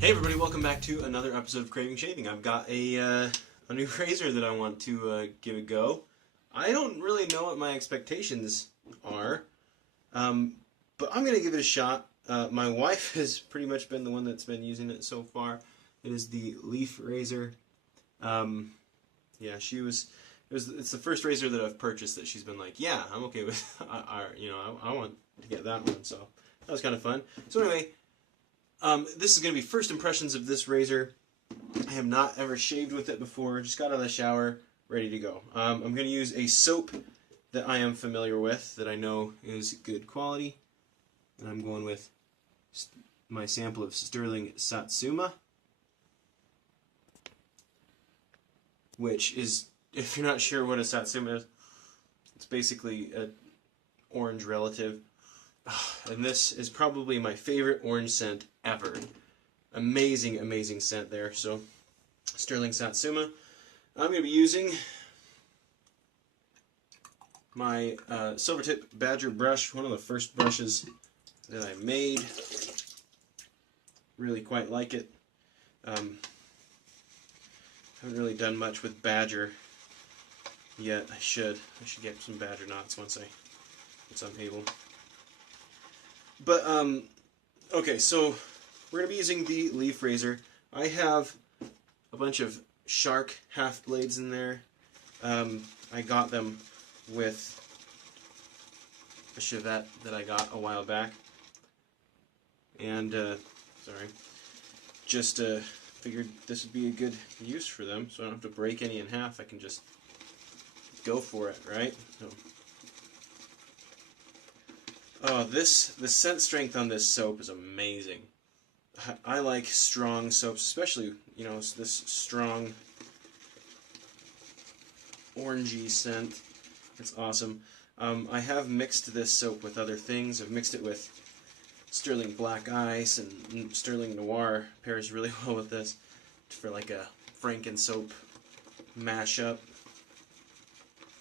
Hey everybody, welcome back to another episode of Craving Shaving. I've got a new razor that I want to give a go. I don't really know what my expectations are, but I'm going to give it a shot. My wife has pretty much been the one that's been using it so far. It is the Leaf razor. Yeah, it's the first razor that I've purchased that she's been like, yeah, I'm okay with. I want to get that one, so that was kind of fun. So anyway. This is going to be first impressions of this razor. I have not ever shaved with it before, just got out of the shower, ready to go. I'm going to use a soap that I am familiar with, that I know is good quality. And I'm going with my sample of Sterling Satsuma, which is, if you're not sure what a Satsuma is, it's basically an orange relative. And this is probably my favorite orange scent ever. Amazing, amazing scent there. So, Sterling Satsuma. I'm going to be using my silver tip Badger brush, one of the first brushes that I made. Really quite like it. Haven't really done much with Badger yet. I should get some Badger knots once I'm able. But, okay, so we're going to be using the Leaf razor. I have a bunch of Shark half blades in there. I got them with a Chevette that I got a while back. And, just figured this would be a good use for them, so I don't have to break any in half. I can just go for it, right? So. Oh, the scent strength on this soap is amazing. I like strong soaps, especially, this strong orangey scent. It's awesome. I have mixed this soap with other things. I've mixed it with Sterling Black Ice, and Sterling Noir pairs really well with this for like a Franken soap mashup.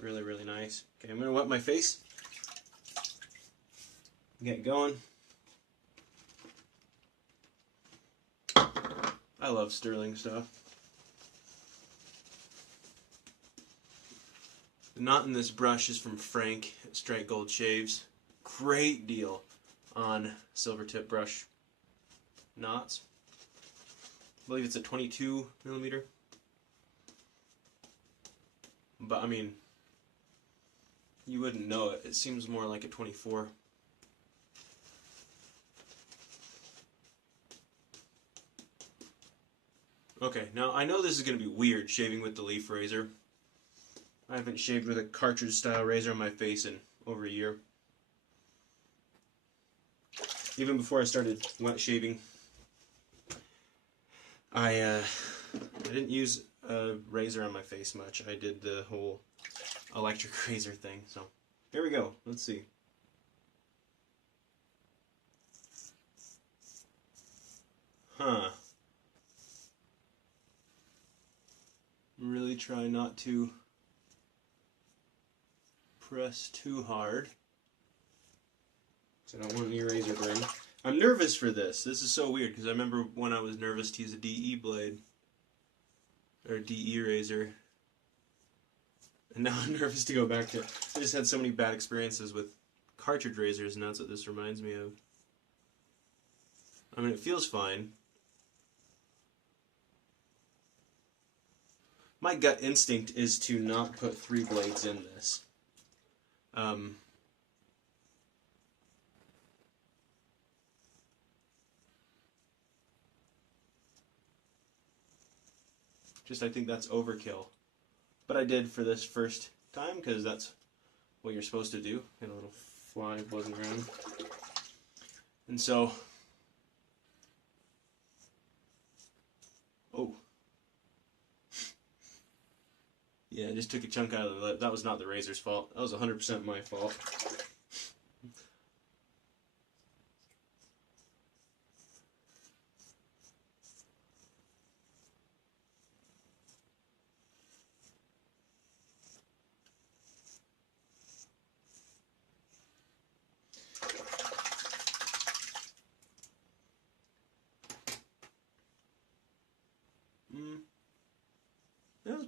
Really, really nice. Okay, I'm going to wet my face. Get going. I love Sterling stuff. The knot in this brush is from Frank at Strike Gold Shaves. Great deal on silver tip brush knots. I believe it's a 22 millimeter. But I mean, you wouldn't know it. It seems more like a 24. Okay, now I know this is going to be weird shaving with the Leaf razor. I haven't shaved with a cartridge style razor on my face in over a year. Even before I started wet shaving, I didn't use a razor on my face much. I did the whole electric razor thing. So here we go. Let's see. Huh. Really try not to press too hard, so I don't want any razor burn. I'm nervous for this. This is so weird because I remember when I was nervous to use a DE blade or a DE razor, and now I'm nervous to go back to it. I just had so many bad experiences with cartridge razors, and that's what this reminds me of. I mean, it feels fine. My gut instinct is to not put 3 blades in this. I think that's overkill. But I did for this first time because that's what you're supposed to do. And a little fly buzzing around. And so, oh. Yeah, I just took a chunk out of the lip. That was not the razor's fault. That was 100% my fault.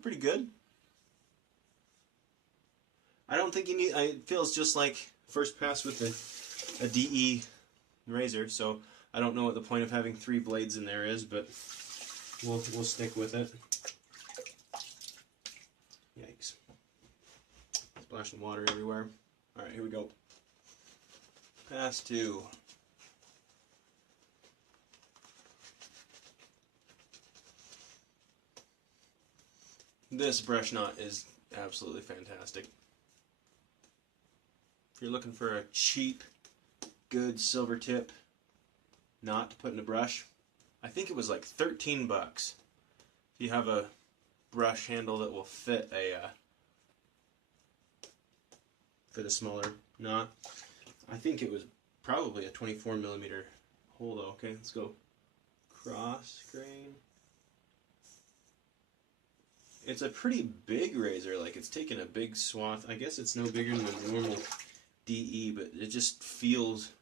pretty good. I don't think you need, it feels just like first pass with a DE razor, so I don't know what the point of having 3 blades in there is, but we'll stick with it. Yikes. Splashing water everywhere. Alright, here we go. Pass 2. This brush knot is absolutely fantastic. If you're looking for a cheap, good silver tip knot to put in a brush, I think it was like 13 bucks. If you have a brush handle that will fit a smaller knot. I think it was probably a 24 millimeter hole though. Okay, let's go cross grain. It's a pretty big razor, like it's taken a big swath. I guess it's no bigger than a normal DE, but it just feels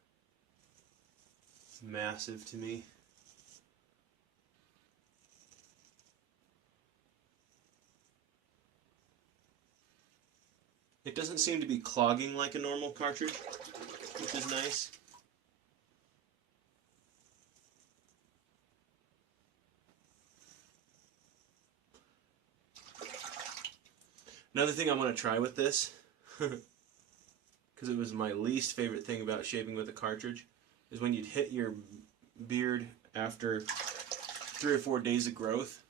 massive to me. It doesn't seem to be clogging like a normal cartridge, which is nice. Another thing I want to try with this, because it was my least favorite thing about shaving with a cartridge, is when you'd hit your beard after 3 or 4 days of growth,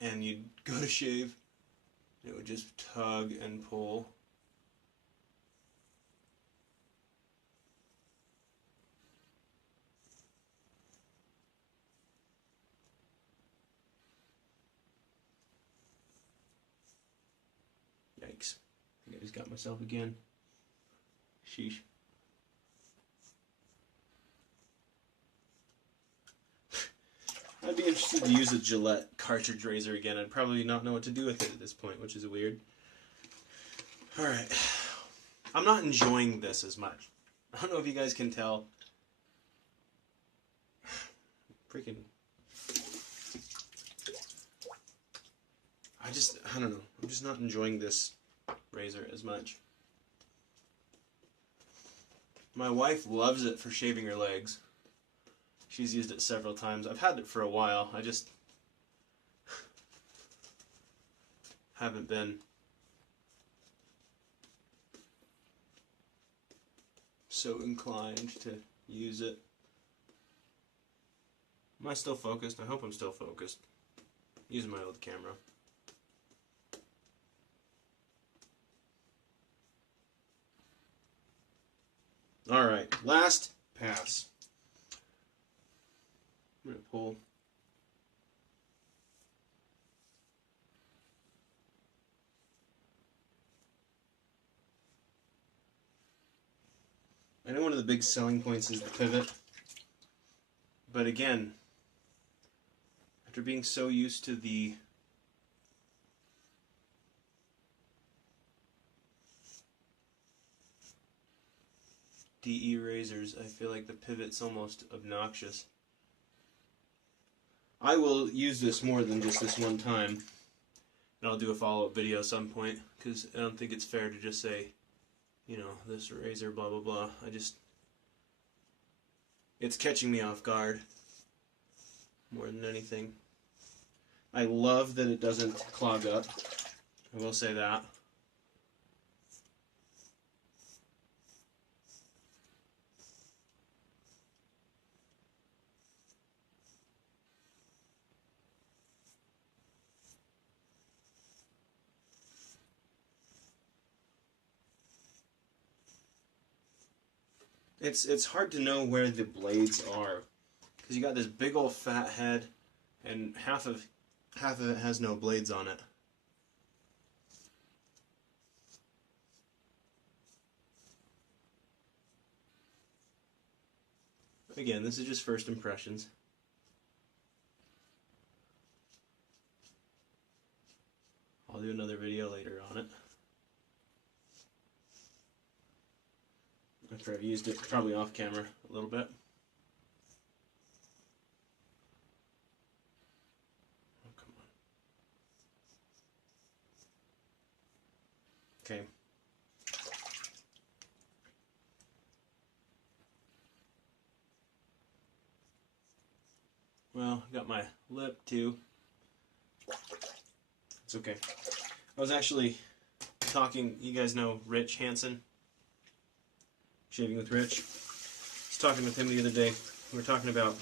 and you'd go to shave, it would just tug and pull. Yikes. I think I just got myself again. Sheesh. I'd be interested to use a Gillette cartridge razor again. I'd probably not know what to do with it at this point, which is weird. Alright. I'm not enjoying this as much. I don't know if you guys can tell. Freaking... I don't know. I'm just not enjoying this razor as much. My wife loves it for shaving her legs. She's used it several times. I've had it for a while. I just haven't been so inclined to use it. Am I still focused? I hope I'm still focused. Using my old camera. Alright, last pass. I'm going to pull. I know one of the big selling points is the pivot, but again, after being so used to the DE razors, I feel like the pivot's almost obnoxious. I will use this more than just this one time, and I'll do a follow-up video at some point, because I don't think it's fair to just say, you know, this razor, blah blah blah. It's catching me off guard more than anything. I love that it doesn't clog up, I will say that. It's hard to know where the blades are, because you got this big old fat head, and half of it has no blades on it. Again, this is just first impressions. I'll do another video later on it. After I've used it, probably off camera a little bit. Oh, come on. Okay. Well, I got my lip too. It's okay. I was actually talking, you guys know Rich Hansen? Shaving with Rich. I was talking with him the other day. We were talking about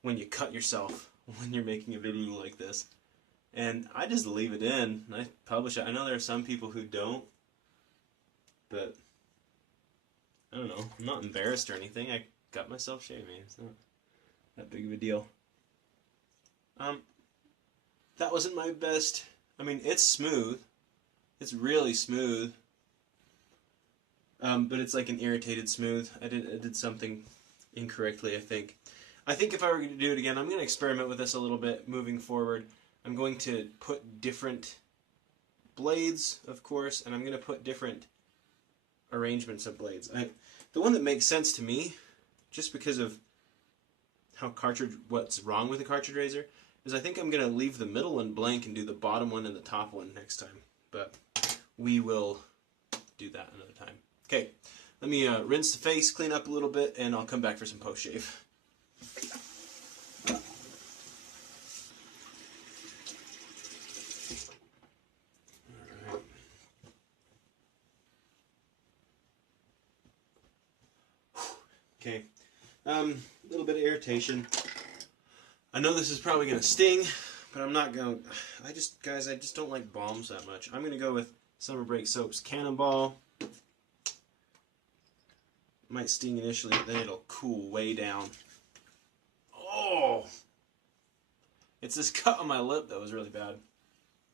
when you cut yourself when you're making a video like this. And I just leave it in. I publish it. I know there are some people who don't. But, I don't know. I'm not embarrassed or anything. I got myself shaving. It's not that big of a deal. That wasn't my best. I mean, it's smooth. It's really smooth. But it's like an irritated smooth. I did something incorrectly, I think. I think if I were going to do it again, I'm going to experiment with this a little bit moving forward. I'm going to put different blades, of course, and I'm going to put different arrangements of blades. The one that makes sense to me, just because of what's wrong with the cartridge razor, is I think I'm going to leave the middle one blank and do the bottom one and the top one next time. But we will do that another time. Okay, let me rinse the face, clean up a little bit, and I'll come back for some post-shave. Okay, a little bit of irritation. I know this is probably going to sting, but I'm not going to, guys, I just don't like balms that much. I'm going to go with Summer Break Soap's Cannonball. Might sting initially, but then it'll cool way down. Oh! It's this cut on my lip that was really bad.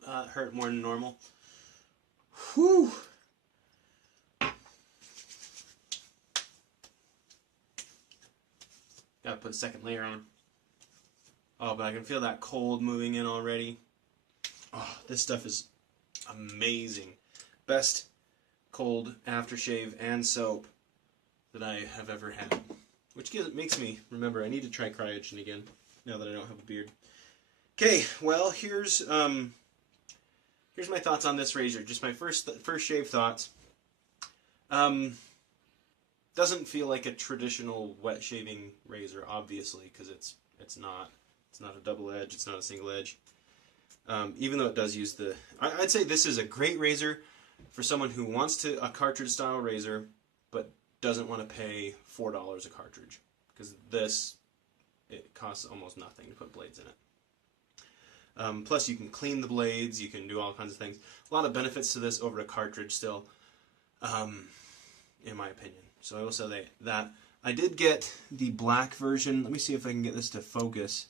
It hurt more than normal. Whew! Gotta put a second layer on. Oh, but I can feel that cold moving in already. Oh, this stuff is amazing. Best cold aftershave and soap that I have ever had. Which makes me remember I need to try cryogen again, now that I don't have a beard. Okay, well, here's my thoughts on this razor. Just my first shave thoughts. Doesn't feel like a traditional wet shaving razor, obviously, because it's not. It's not a double edge. It's not a single edge. Even though it does use the... I'd say this is a great razor for someone who wants a cartridge style razor, but doesn't want to pay $4 a cartridge, because it costs almost nothing to put blades in it. Plus you can clean the blades, you can do all kinds of things. A lot of benefits to this over a cartridge still, in my opinion. So I will say that. I did get the black version. Let me see if I can get this to focus.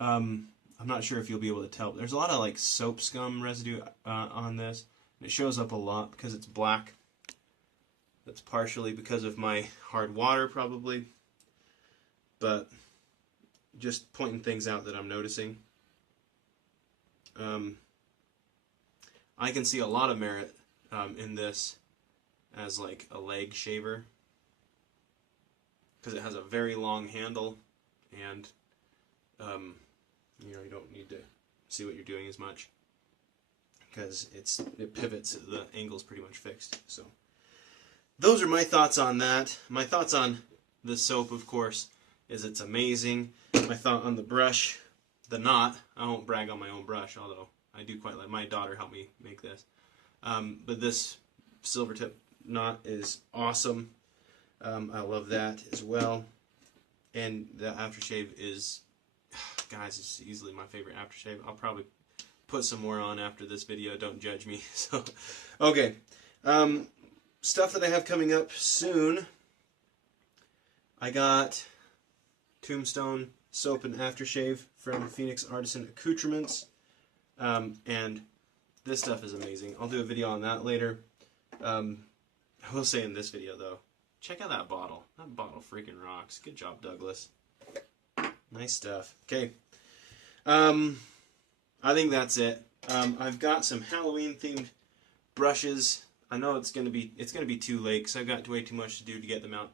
I'm not sure if you'll be able to tell, but there's a lot of like soap scum residue on this. And it shows up a lot because it's black. That's partially because of my hard water, probably. But just pointing things out that I'm noticing. I can see a lot of merit in this as like a leg shaver, because it has a very long handle, and you don't need to see what you're doing as much, because it pivots. The angle's pretty much fixed. So those are my thoughts on that. My thoughts on the soap, of course, is it's amazing. My thought on the brush, the knot. I won't brag on my own brush, although I do quite like. My daughter helped me make this. But this silver tip knot is awesome. I love that as well. And the aftershave is, guys, it's easily my favorite aftershave. I'll probably put some more on after this video. Don't judge me. So, okay. Stuff that I have coming up soon. I got Tombstone soap and aftershave from Phoenix Artisan Accoutrements. And this stuff is amazing. I'll do a video on that later. I will say in this video, though, check out that bottle. That bottle freaking rocks. Good job, Douglas. Nice stuff. Okay. I think that's it. I've got some Halloween-themed brushes. I know it's gonna be too late because I've got way too much to do to get them out,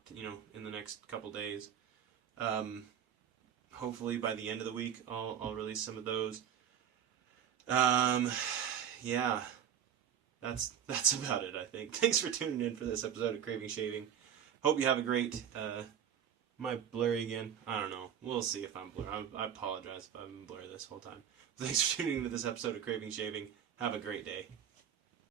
in the next couple days. Hopefully by the end of the week, I'll release some of those. Yeah. that's about it, I think. Thanks for tuning in for this episode of Craving Shaving. Hope you have a great... am I blurry again? I don't know. We'll see if I'm blurry. I apologize if I've been blurry this whole time. Thanks for tuning into this episode of Craving Shaving. Have a great day.